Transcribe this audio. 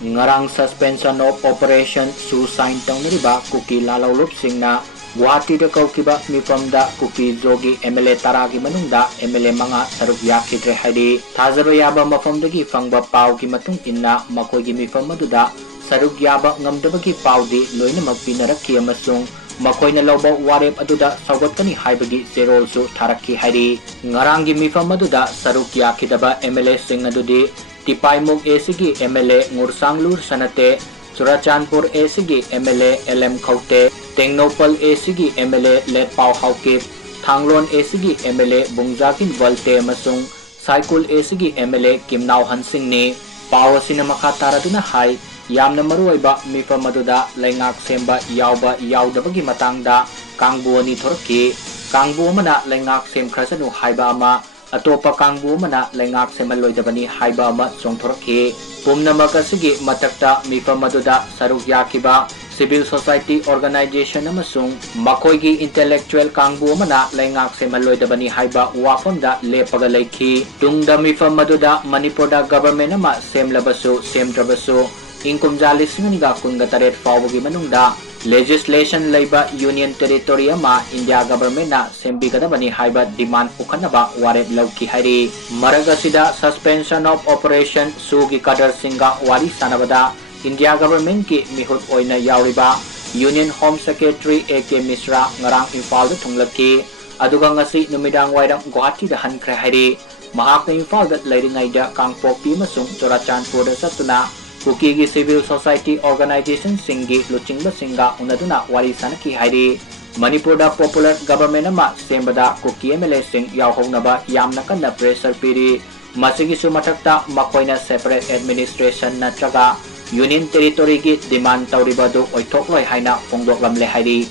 ngarang suspension of operation su sign tawngriba Kuki lalawlup singna Guwahati da kaukiba mifamda Kuki jogi MLA taragi manungda MLA manga saruk yakidre haidi thazaba yaba mafamdagi fangba pawgi matung inna makoigi mifam maduda saruk yaba ngamdabagi pawdi loinamak pinarakki amasung makoina lawba warep aduda sawgatkani haibagi zerol su tharakki haidi ngarangi mifam maduda saruk yakidaba MLA sing adudi Tipaimuk ACG MLA Ngursanglur Sanate Churachandpur ACG MLA LM Khaute Tengnopal ACG MLA Let Pau Haukip Thanglon ACG MLA Bungjakin Valte Masung Saikul ACG MLA Kimnau Hansingni Pau Sinamaka Taraduna Hai Yamna Maruiba Mifam Maduda Leingak Semba Yauba Yaudabagi Matangda Kangbu ni Thorakhre Kangbu mana Leingak Semkhrasu Haiba ama Atopa Kangbu mana Leingak Semaloidabani Haiba ama Thorakhre Pumnamak asigi matakta mifam maduda saruk yakiba civil society organization amasung makoigi intellectual Kangbu mana Leingak Semaloidabani Haiba wafamda lepaga leikhi tungda mifam maduda Manipurda government ama semlabasu semdrabasu ingkumja lisinganiga kunga taret fawagi manungda legislation leiba union territory ama India government na sembigadabani haiba demand ukhanaba warep lauki hairi maragasida suspension of operation sugi kadar singa wari sanabada India government ki mihut oina yauriba union home secretary AK Misra ngarang Imphal da thunglaki aduga ngasi numidang wairang Guwahati da hankre hairi mahakna Imphal da leiringaida Kangpokpi masung Churachandpur da satuna Kuki gi civil society organization singi luchingba singa unaduna wari sanaki hairi Manipurda popular government ama sembada Kuki MLA sing yawhognaba yamna kanna pressure piri masigi sumatakta makoina separate administration natraga union territory gi demand tawribadu oithokloi haina phongdoklamle hairi